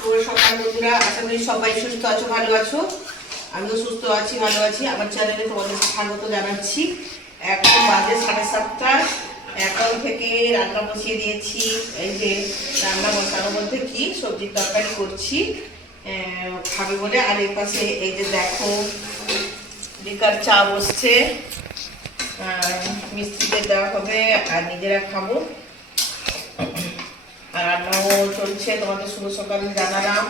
শুভ সকাল বন্ধুরা আশা করি সবাই সুস্থ আছো ভালো আছো। আমিও সুস্থ আছি ভালো আছি। আমার চ্যানেলে তোমাদের জানাচ্ছি। এখন বাজে সাড়ে সাতটা। এখন থেকে রান্না বসিয়ে দিয়েছি। এই যে রান্না বসানোর মধ্যে কি সবজির তরকারি করছি খাবে বলে। আর এর এই যে দেখো লিকার চা বসছে। আহ, মিস্ত্রিদের দেওয়া হবে আর নিজেরা খাব। আর রান্নাও চলছে, তোমাদের শুভ সকাল জানালাম।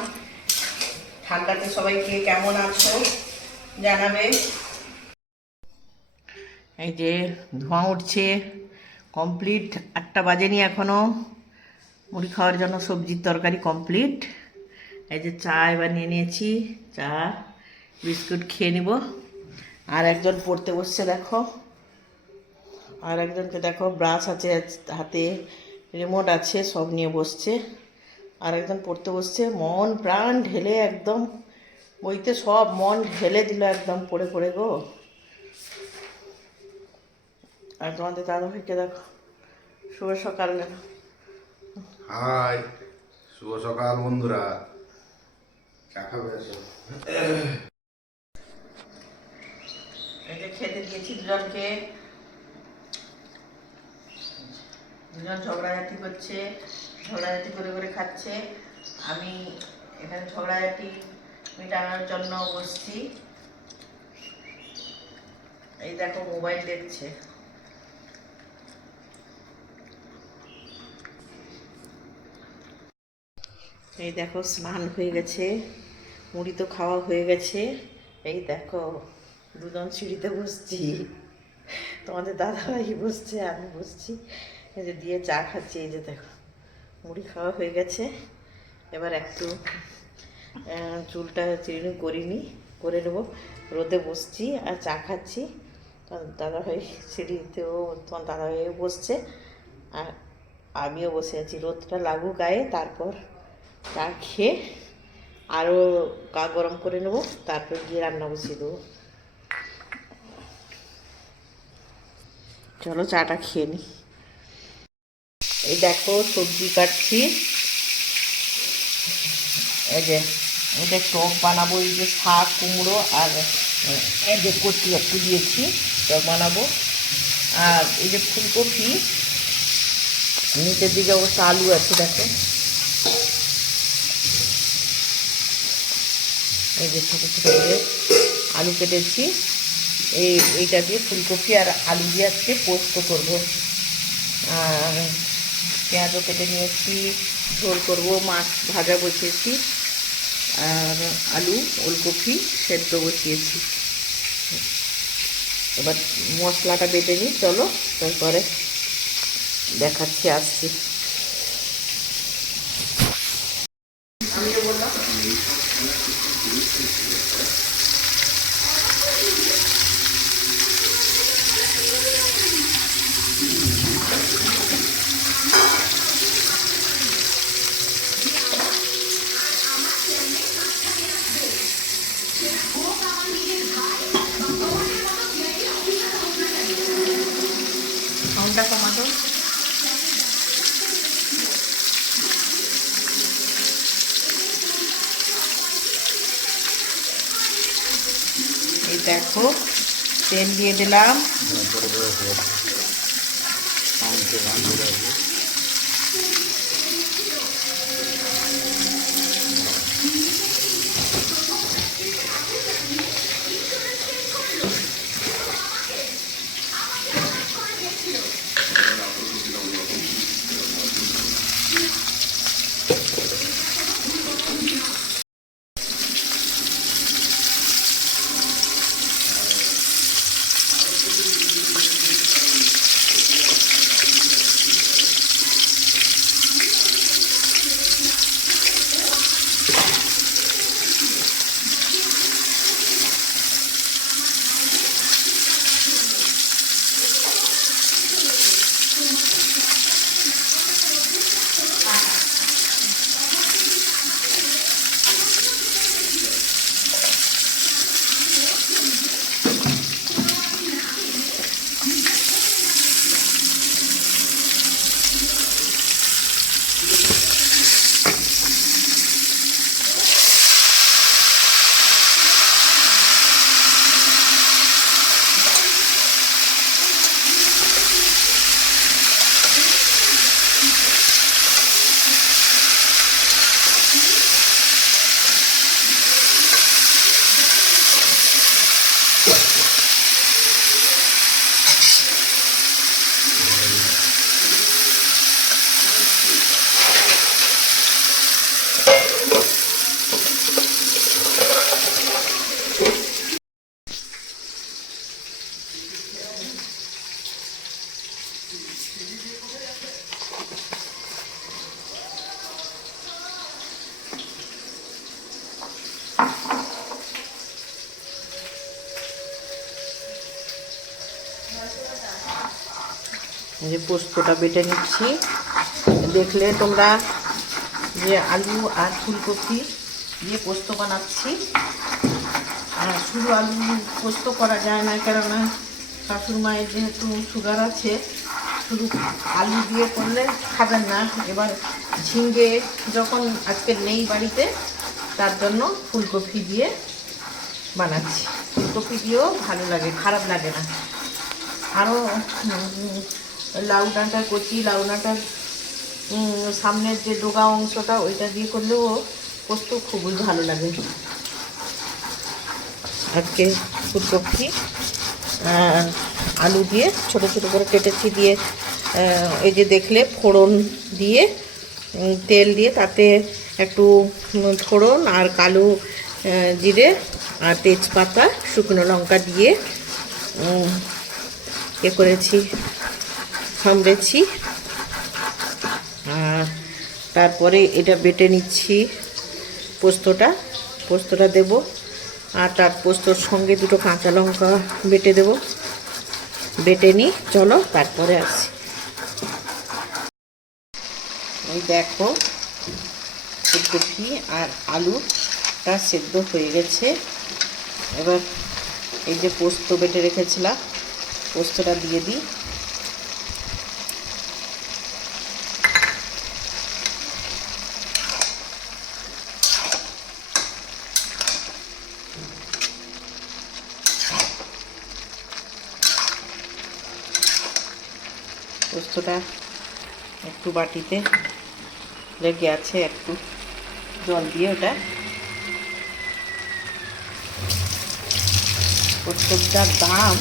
ঠান্ডাতে সবাইকে কেমন আছো? জানাবে। এই যে ধোঁয়া উঠছে কমপ্লিট আটটা বাজেনি এখনও। মুড়ি খাওয়ার জন্য সবজির তরকারি কমপ্লিট এই যে চা এবার নিয়ে নিয়েছি, চা, বিস্কুট খেয়ে নিব। আর একজন পড়তে বসছে, দেখো। আর একজনকে দেখো, ব্রাশ আছে হাতে রিমোট আছে সব নিয়ে বসছে। আর একজন পড়তে বসছে মন প্রাণ ঢেলে একদম বইতে সব মন ঢেলে দিল একদম পড়ে পড়ে গো। আর তোমাদের দাদা ভাইকে দেখো শুভ সকাল হাই শুভ সকাল বন্ধুরা। চা খাবে খেতে দিয়েছি দুজনকে। দুজন ঝগড়াঝাটি করছে, ঝগড়াঝাটি করে করে খাচ্ছে। আমি এখানে ঝগড়াঝাটি মেটানোর জন্য বসছি। এই দেখো, মোবাইল দেখছে। এই দেখো, স্নান হয়ে গেছে, মুড়ি তো খাওয়া হয়ে গেছে। এই দেখো, দুজন সিঁড়িতে বসছি। তোমাদের দাদাভাই বসছে, আমি বসছি। এই যে দিয়ে চা খাচ্ছি, এই যে দেখো, মুড়ি খাওয়া হয়ে গেছে। এবার একটু চুলটা চিরুনি করিনি, করে নেব। রোদে বসছি আর চা খাচ্ছি। দাদাভাই সিঁড়িতেও, তোমার দাদাভাইও বসছে, আর আমিও বসে আছি। রোদটা লাগুক গায়ে, তারপর চা খেয়ে আরও গা গরম করে নেব, তারপর গিয়ে রান্না বসিয়ে দেবো। চলো চাটা খেয়ে নি। এই দেখো সবজি কাটছি। এই যে এটা টক বানাবো, এই যে শাক, কুমড়ো আর, এই যে কচি একটু দিয়েছি টক বানাবো। আর এই যে ফুলকপি, নিচের দিকে অবশ্য আলু আছে, দেখো। এই যে ছোটো ছোটো আলু কেটেছি। এই, এইটা দিয়ে ফুলকপি আর আলু দিয়ে আজকে পোস্ত করব। আর পেঁয়াজও কেটে নিয়েছি, ঝোল করব, মাছ ভাজা বসিয়েছি, আর আলু, ওলকপি সেদ্ধ বসিয়েছি। এবার মশলাটা বেটে নিই, চলো তারপরে দেখাচ্ছি, আসছি। আমি বললাম সাউন্ডটা কমাতো এই দেখো তেল দিয়ে দিলাম। যে পোস্তটা বেটে নিচ্ছি। দেখলে তোমরা যে আলু আর ফুলকপি দিয়ে পোস্ত বানাচ্ছি। আর শুধু আলু পোস্ত করা যায় না, কেননা শাশুড় মায়ের যেহেতু সুগার আছে শুধু আলু দিয়ে করলে খাবেন না। এবার ঝিঙ্গে যখন আজকে নেই বাড়িতে তার জন্য ফুলকপি দিয়ে বানাচ্ছি। ফুলকপি দিয়েও ভালো লাগে খারাপ লাগে না। আরও লাউ ডাঁটা কচি লাউ ডাঁটার সামনের যে ডোগা অংশটা ওইটা দিয়ে করলেও পোস্ত খুবই ভালো লাগে। আজকে ফুলকপি আহ, আলু দিয়ে ছোট ছোট করে কেটেছি দিয়ে এই যে দেখলে ফোড়ন দিয়ে তেল দিয়ে তাতে একটু ফোড়ন আর কালো জিরে আর তেজপাতা, শুকনো লঙ্কা দিয়ে এ করেছি সামড়েছি আর তারপরে এটা বেটে নিচ্ছি পোস্তটা পোস্তটা দেব। আর তার পোস্তর সঙ্গে দুটো কাঁচা লঙ্কা বেটে দেব। বেটে নিই। চলো, তারপরে আসি ওই দেখো ফুলকপি আর আলুটা সেদ্ধ হয়ে গেছে। এবার এই যে পোস্ত বেটে রেখেছিলাম, পোস্তটা দিয়ে দিই। পোস্তটা একটু বাটিতে লেগে আছে, একটু জল দিয়ে ওটা পোস্তর যা দাম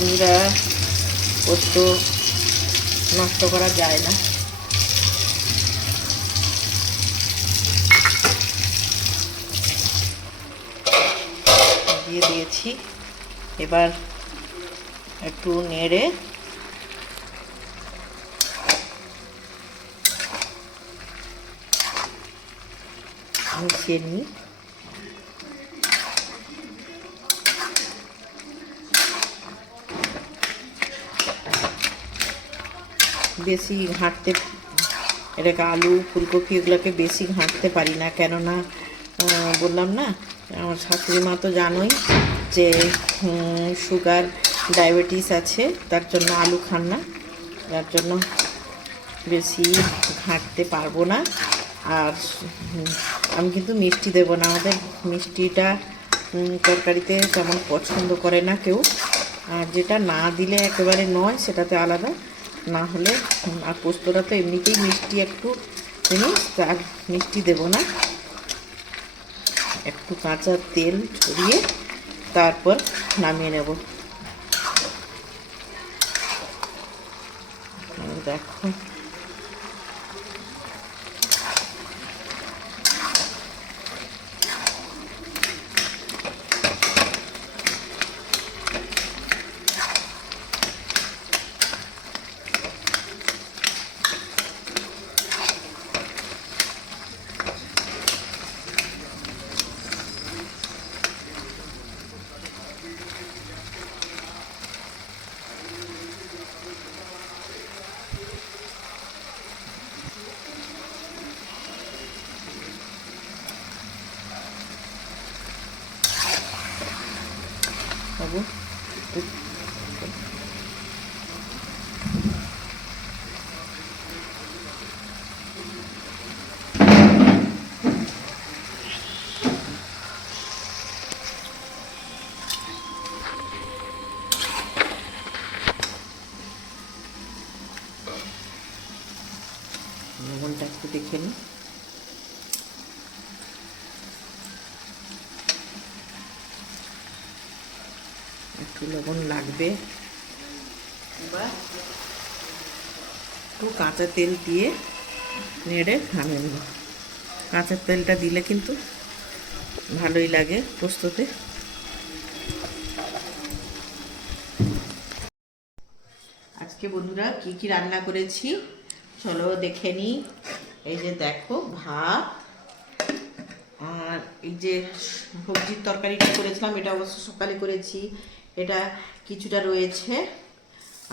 আমরা পোস্ত নষ্ট করা যায় না। দিয়ে দিয়েছি। এবার একটু নেড়ে মিশিয়ে নিই বেশি ঘাঁটতে, এটাকে আলু, ফুলকপি এগুলোকে বেশি ঘাঁটতে পারি না। কেননা বললাম না, আমার শাশুড়ি মা তো জানোই যে সুগার, ডায়াবেটিস আছে, তার জন্য আলু খান না। যার জন্য বেশি ঘাঁটতে পারব না। আর আমি কিন্তু মিষ্টি দেবো না। আমাদের মিষ্টিটা তরকারিতে তেমন পছন্দ করে না কেউ। আর যেটা না দিলে একেবারে নয়, সেটাতে আলাদা। না হলে আর পোস্তটা তো এমনিতেই মিষ্টি একটু জিনিস তার মিষ্টি দেবো না। একটু কাঁচা তেল ছড়িয়ে তারপর নামিয়ে নেব। দেখো বাবু একটু লবণটা একটু দেখে নিই একটু লবণ লাগবে এবার একটু কাঁচা তেল দিয়ে নেড়ে নামিয়ে নেব। কাঁচা তেলটা দিলে কিন্তু ভালোই লাগে পোস্ততে আজকে বন্ধুরা কি কি রান্না করেছি? চলো দেখে নিই। এই যে দেখো, ভাত আর এই যে সবজির তরকারিটা করেছিলাম, এটা অবশ্য সকালে করেছি। এটা কিছুটা রয়েছে।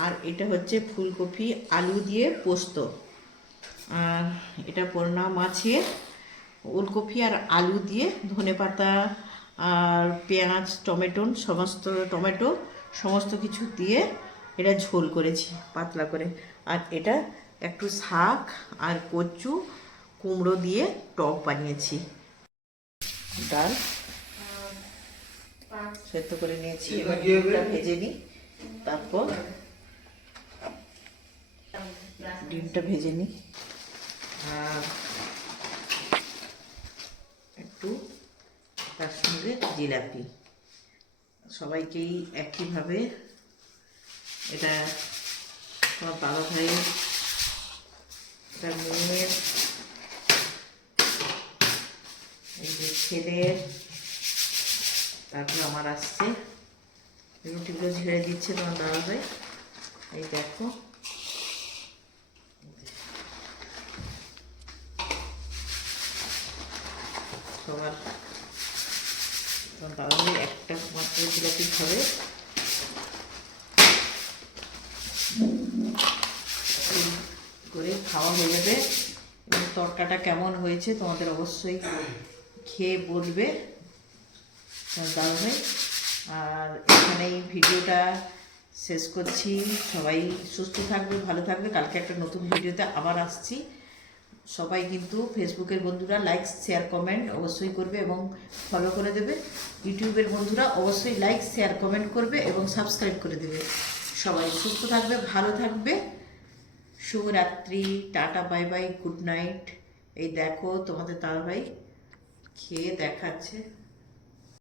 আর এটা হচ্ছে ফুলকপি আলু দিয়ে পোস্ত। আর এটা পড়না মাছের ওলকপি আর আলু দিয়ে ধনেপাতা আর পেঁয়াজ টমেটো সমস্ত টমেটো সমস্ত কিছু দিয়ে এটা ঝোল করেছি পাতলা করে। আর এটা একটু শাক আর কচু কুমড়ো দিয়ে টক বানিয়েছি। ডাল সেদ্ধ করে নিয়েছি ভেজে নিই। তারপর ডিমটা ভেজে নিই আর একটু তার সঙ্গে জিলাপি। সবাইকেই একইভাবে এটা তোমার বাবা ভাইয়ের এটা মেয়ের এই যে ছেলের তারপরে আমার আসছে। রুটিগুলো ঝেড়ে দিচ্ছে তোমার দাদা ভাই। এই দেখো। সবার। ভাই একটা মাত্র জিলাপি খাবে। করে খাওয়া হয়ে যাবে। তরকাটা কেমন হয়েছে তোমাদের অবশ্যই খেয়ে বলবে দাদা আর এখানেই ভিডিওটা শেষ করছি। সবাই সুস্থ থাকবে, ভালো থাকবে। কালকে একটা নতুন ভিডিওতে আবার আসছি। সবাই কিন্তু ফেসবুকের বন্ধুরা লাইক শেয়ার কমেন্ট অবশ্যই করবে এবং ফলো করে দেবে। ইউটিউবের বন্ধুরা অবশ্যই লাইক শেয়ার কমেন্ট করবে এবং সাবস্ক্রাইব করে দেবে। সবাই সুস্থ থাকবে, ভালো থাকবে। শুভরাত্রি, tata bye bye good night এই দেখো তোমাদের ভাই খেয়ে দেখাচ্ছে।